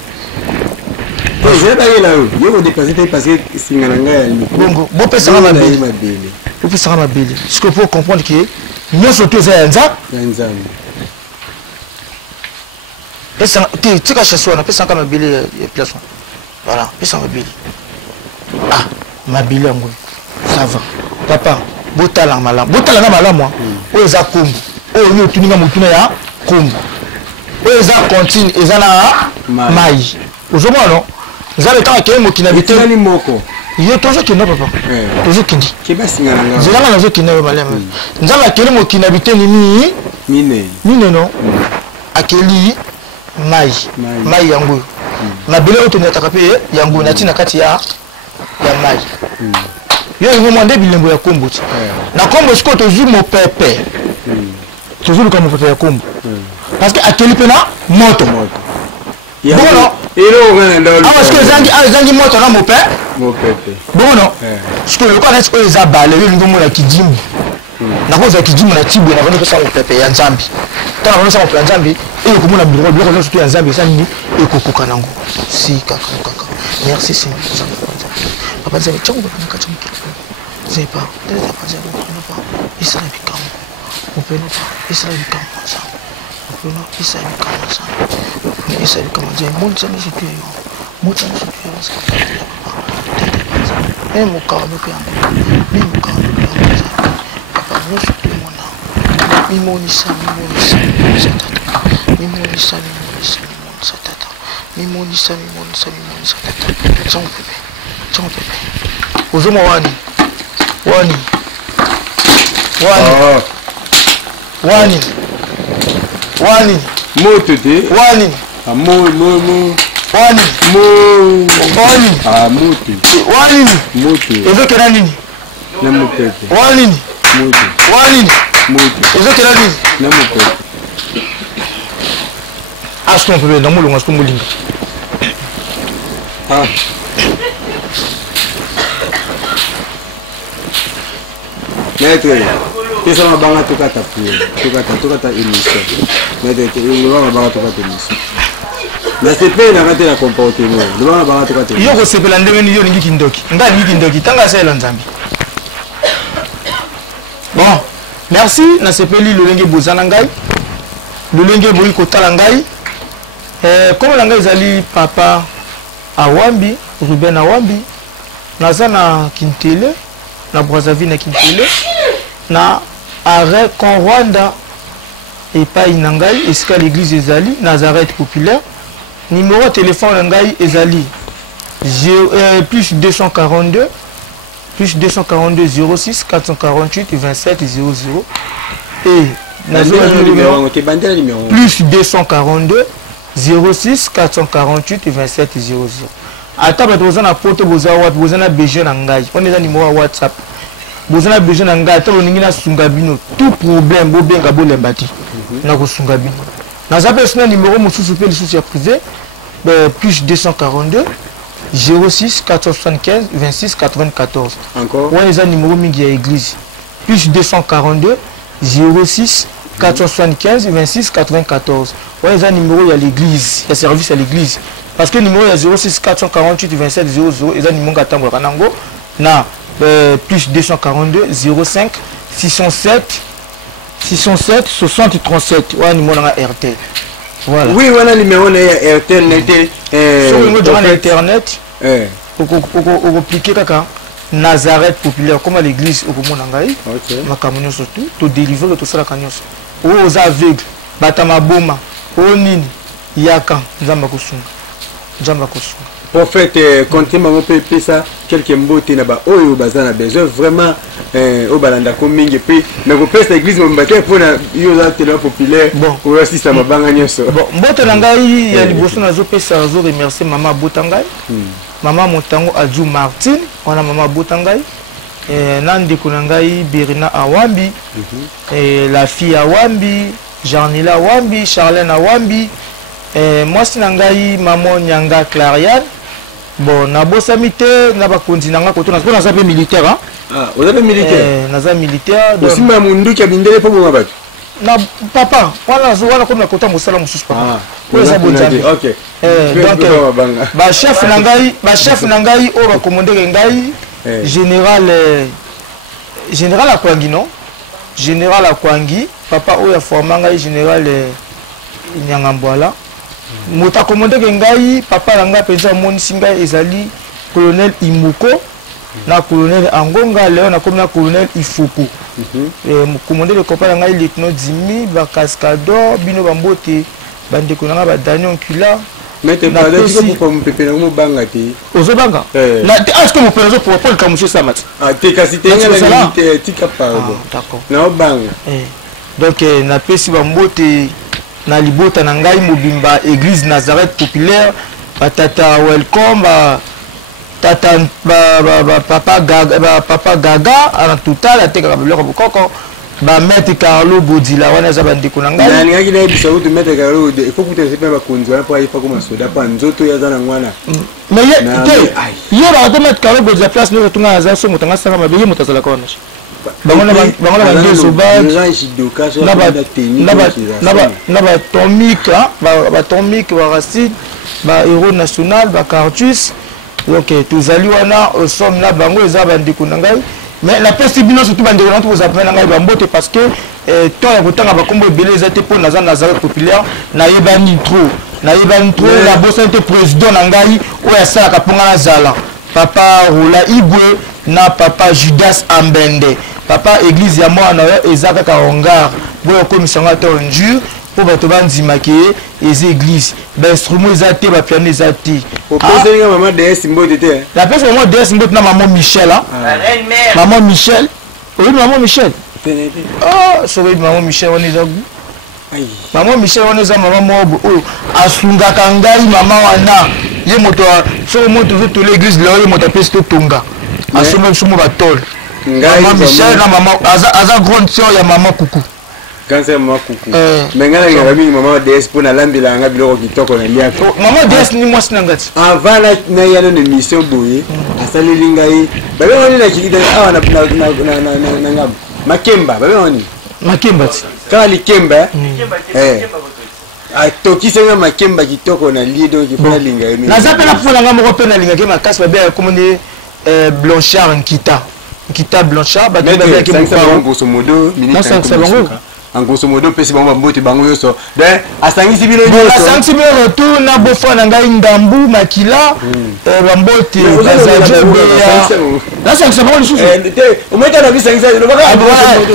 je vais là yo ko dépasser parce que singalanga ya bongo bo pesa ma mabile bo pesa ma mabile ce que pour comprendre que nous surtout ça nza pesa tika chasso na pesa kama mabile ya place voilà pesa mabile mabile ngo ça va papa botala na malamu o eza kombo o yo tuninga mutuna ya kombo o eza continue eza na mai ozomwa non nzambe kaka ke mokinabité ni moko yo tozo kenda papa tozo kendi keba singana nga zela nazo kenda yo malema nzambe akeli mokinabité ni mine no akeli mai yango na bele oto nataka pe yango na tina kati ya mai yo ngo mwande bilembo ya kombo na kombo siko tozu mo pepe tozu luka mo pepe ya kombo parce que akeli pena moto bon parce que zangi moto na mope bon non parce que le connaît que les abale le ngomo la kidimu na koza kidimu na tibu na kono sa mopepe ya nzambi tana kono sa mopepe ya nzambi et ko mona biro kono surtout ya nzambi ça ni e ko kokana ngo si kaka merci Seigneur papa nzambi tchongo na kacho c'est pas Israël bikam openo pas Israël bikam ça openo Israël bikam ça Israël bikam ça monte ça c'est tout monte ça c'est tout et mon corps le papa nous surtout mon mimonisa tata chongo pepe ozomo wani moto te wani moto ezokela nini na mopepe wani moto ezokela nini na mopepe Aston peut dans mon Aston Molinga. Ah. Maître, qu'est-ce que banga toka ta émission. Maître, le banga toka ta émission. La CP n'a pas été la comportement. Le banga toka ta émission. Yo ko sepela ndenge ni yo ningi kindoki. Nga ningi kindoki tanga sela nzambi. Bon, merci na sepeli lolenge bozana ngai. Lolenge boyi kotala ngai. Comme la ngai zali papa Awambi, Ruben Awambi, naza na Kintele, na Brazzaville na Kintele, na arrêt con Rwanda et pas inangai, esca l'église ezali, Nazareth populaire, numéro de téléphone ngai ezali, plus 242, 06 448 27 00, et plus 242, 06 448 27 00. Attends, vous avez un pote, vous avez un besoin d'engagement. On est dans le numéro WhatsApp. Vous avez besoin d'engagement. Vous avez sungabino. Tout problème, vous avez besoin d'embati. Vous avez sungabino. Dans un numéro, vous avez plus 242 06 475 26 94. Encore. Vous avez un numéro de l'église. Plus 242 06 475 26 94. Ouais, il y a un numéro à l'église, il y a service à l'église. Parce que le numéro est 06 448 27 00, il y a un numéro à Tango Kanango, na plus 242 05 607 60 37. Ouais, un numéro à RTL. Voilà. Oui, voilà le numéro à RTL. Sur le numéro de Internet, on cliquer kaka Nazareth populaire, comme à l'église, au Monangaï, ma camion surtout, tout délivrer tout ça la cagnon. Aux aveugles, Batama Boma. Onini yaka nzamba kusunga prophète comptez maman pepe ça quelques mots na ba oyo bazana besoin vraiment au balanda komingi puis mais ko pesa église mbake pour na yo za télé populaire pour assista mabanga nyoso bon mbote na ngai ya liboso na zo pesa zo remercier mama botangai mama motango Adju Martin ona mama botangai nande kunangai Berina Awambi la fille Awambi Janila Awambi, Charlène Awambi, moi c'est Nangaï, maman Nyanga Clariane. Bon, na bosamité, na ba continanga koto na ça s'appelle militaire hein. Ah, vous avez militaire. Naza militaire. Donc si mamundu qui a bindele pour moi battu. Na papa, voilà comme na kota musala mususu papa. Pour ça bon jambe. OK. Donc ba chef Nangaï o ba commander ngai général Akwangi non? Général Akwangi, papa oya formanga général Nyangambwala. Mota commandé ngai papa langa penza moni singa ezali colonel Imuko na colonel Angonga Léon na comme na colonel Ifoko. Commandé le copain ngai lieutenant Dimi ba cascador bino bambote bande konanga ba Daniel Kula. Mais tu parles de pour me pépé mo banga ti. Ozobanga. Na est-ce que mon père pour Paul Kamushi Samat. Ah t'es casité na ti capable. D'accord. Na banga. Donc na pesi bambote na libota na ngai mobimba église Nazareth populaire batata welcome tata papa gaga en total ateka biloko bokoko ba maître Carlo Bodila wana za bandeko na ngai na ngai na bisa utu maître Carlo il faut que tu sepa ba konzi wana pour ifa comme soda pa nzoto ya za na ngwana mais ye ba to maître Carlo Bodila place no tunga za so mutanga sanga mabe ye mutazala kona bangona bangeso ba na tomique ba tomique ba racine ba héros national ba cartus donc tozali wana somme na bango eza bandeko na ngai mais la possibilité surtout bandeko na vous appelle na ngai bambote parce que to ya kotanga ba kombo ebele eza te pour naza Nazareth populaire na yebani trop la bossante président na ngai oya sala kaponga na zala papa Rola Ibwe na papa Judas Ambende papa église ya mwana ezaka ka ongar boyo komisanga to njur pour bato banzimaki les églises ba instrument ezate ba piano ezate au poser maman DS Mbote te la personne maman DS Mbote na maman Michel hein maman Michel oui maman Michel ah sobe maman Michel on ezagu maman Michel on eza maman mobo o asungaka ngai maman wana ye moto so moto to l'église là ye moto peste tonga asomba sumo batol maman Michel na maman aza grande sœur ya maman Kuku cancer mama kuku mais ngana ngana mingi mama DS pour na lambela nga biloko kitoko na lia mama DS ni mwasi na ngati avant na yana na mission boye asali lingai babe woni na kikida awa na ngabo makemba babe woni makemba ti kali kemba atoki senga makemba kitoko na lie donc pour lingai na zapela pona nga moko pena lingai makasi babe komone Blanchard Nkita Blanchard ba babe ki mufaro grosso modo minute en grosso modo pesi bango mbote bango yoso ben asangisi bino yoso asangisi bino retour na bofo na ngai ngambu makila ba mbote la sangisa bango lisusu o meta na bisangisa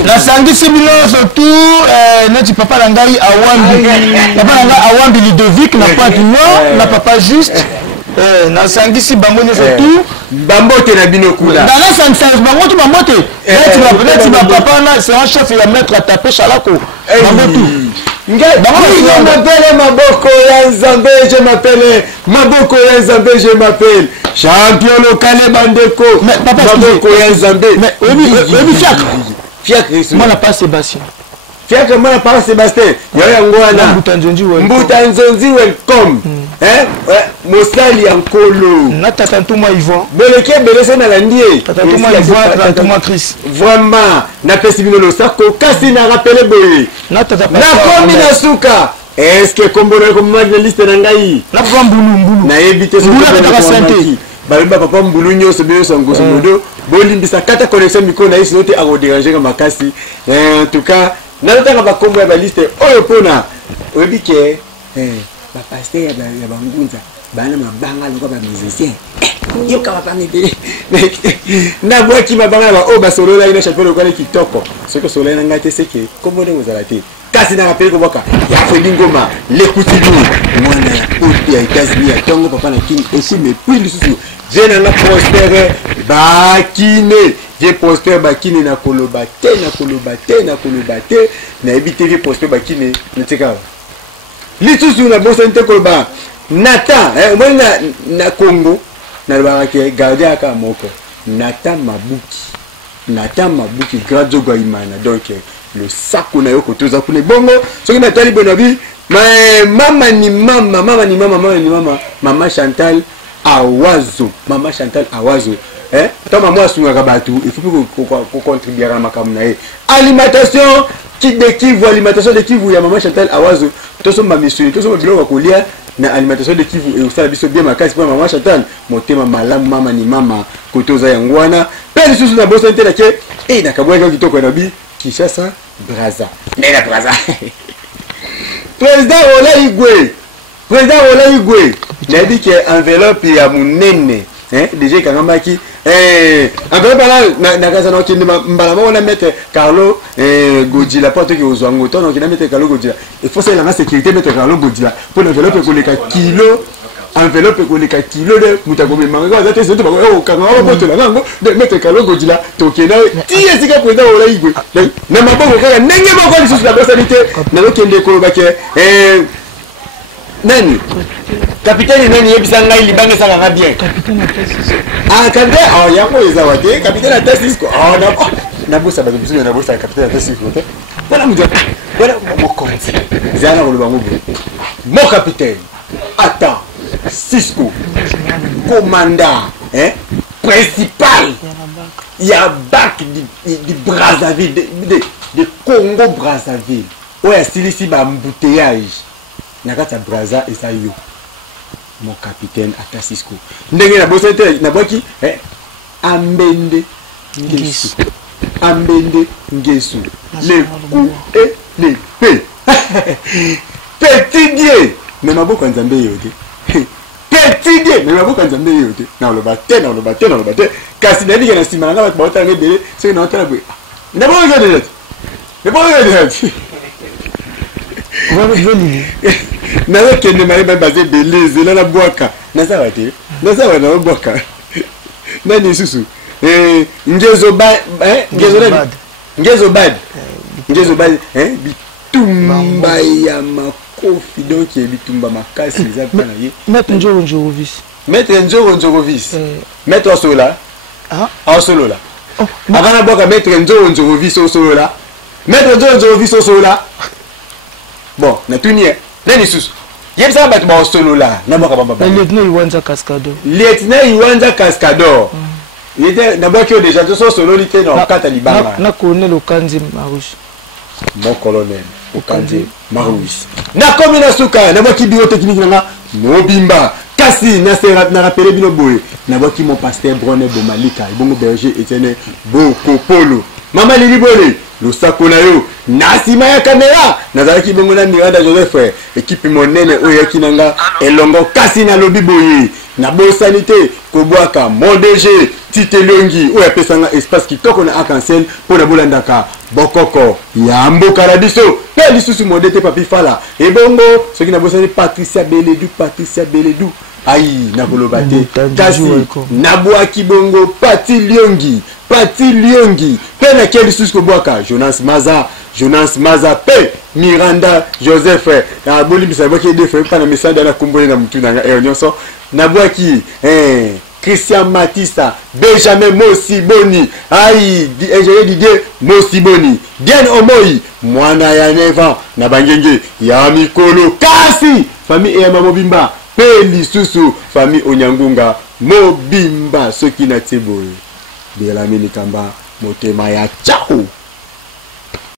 la sangisi bino retour neti papa na ngai awambi Ludovic na Pointe Noire na papa juste na sangisi bango nyonso tout bambote na bino kula na sangisa bango tout bambote neti ba papa na c'est un chef ya maître à taper chalako bango tout je m'appelle maboko ya Nzambe je m'appelle maboko ya Nzambe je m'appelle champion local bandeko maboko ya Nzambe mais oui fiacre moi na pas Sébastien fiacre moi na pas Sébastien yo yango wana mbuta nzonzi welcome mosali ya nkolo na tata ntuma Yvon beleke belese na landie tata ntuma Yvon tata ntuma Chris vraiment na pesi bino losako kasi na rappele boye na tata na komi na suka est-ce que kombo na komma na liste na ngai na papa mbulu na éviter ce que balba papa mbulu nyonso be so ngoso modo bolimbisa kata connexion micro na isi note ako déranger makasi en tout cas na tanga ba kombo ya ba liste oyo pona obike ba pasteur ya ba ngunza bana mabanga loko ba musicien yo kama pamebe na boki mabanga ba o ba solo la ina chapelo kwa kitoko soko solo na ngate seke kombo ne ngozala te kasi na rapele ko boka ya feli ngoma lekutilu mwana ya oti ya États-Unis ya tongo papa na king aussi mais puis lisusu je na prospérer bakine je prospère bakine na koloba te na ebiteli prospère bakine ntika lisusu na bosa nte koloba nata omona na Congo na lobaka garder aka moko nata mabuki gradzo gaimana donc le sac na yo kotoza kuna bongo soki na tali bonabi mama ni mama Chantal Awazo to maman asunga batu il faut ko contribuer à makamna e alimentation alimentation de Kivu ya maman Chantal Awazo to so ma mission to so ma biloko kolia na alimentation de Kivu et osala biso bien makasi pour maman Chantal motema malamu mama ni mama kotoza yangwana pe susu na bosa ntela ke na kabwa kitoko na bi Kinshasa Braza nena Braza président Ola Igwe n'a dit que enveloppe ya munene déjà kangamaki enveloppe na kaza na kindi mbala mo na mettre Carlo Godila porte ki ozwango to na mettre Carlo Godila il faut ça la sécurité mettre Carlo Godila pour l'enveloppe ko le kilo enveloppe ko le kilo de mutako me manga za te soto ba o kanga o boto la ngo de mettre Carlo Godila to kena ti esika président Ola Igwe na maboko kaka ndenge moko ni susu la personnalité na lokende ko ba ke nani capitaine nani yebisa ngai libange sala bien capitaine yango ezawate capitaine Atasisco na bosa ba biso na bosa capitaine Atasisco voilà mon compte zana ko lubango mon capitaine attends Cisco commandant principal ya bac du Brazzaville de Congo Brazzaville oya silisi ba embouteillage nakata Braza et ça yo mon capitaine Atasisco ndenge na bosa te na boki ambende ngesu le coup et le p petit dieu mais maboko Nzambe yote petit dieu mais maboko Nzambe yote na loba te kasi na ndike na simana ba bota ngebe c'est na otala bwe na boka de na kende mari ba baze beleze na bwaka na sawa te na sawa na bwaka nani susu ngezo bad bitumba ya makofi donc bitumba makasi za pana ye maître Njorovis maître solo là solo là avant la bwaka maître Njorovis solo là Maître Jojo vi solo là. Bon, na tuni nani susu. Yebisa batu ba solo là, na baka baba. Lieutenant Iwanza Cascador. Lieutenant Iwanza Cascador. Il était d'abord que déjà tout solo lité dans quatre libanga. Na colonel Okanzi Marouche. Mon colonel Okanzi Marouche. Na komina suka, na baki bio technique nga Mobimba. Kasi na sera na rappeler bino boy. Na baki mon pasteur Broné Bomalika, bongo berger Etienne Boko Polo. Mama Lili Bolé, le sako na yo, nasima ya caméra, nazalaki bongo na Miranda Joseph, équipe monene oyo kinanga elongo kasi na lobi boye, na bo sanité, kobwaka mon DG, Tite Longi, oyo pesanga espace kitoko na arc-en-ciel pour na bolandaka bokoko ya mboka na biso, pe lisusu modete papi fala, et bongo, ce qui na bosani Patricia Beledou, aïe, na kolobate, kasi, nabwaki bongo, Pati Liongi, pe na keli susko boaka Jonas Maza pe Miranda Joseph na boli bisa boki defe pa na message na kumbole na mutu na nyonso na boaki Christian Matista Benjamin Mosiboni ai ingénieur Didier Mosiboni bien omoi mwana ya Neva na bangenge ya mikolo kasi famille ya Mobimba pe lisusu famille Onyangunga Mobimba soki na teboye de la Minikamba, Motema ya ciao.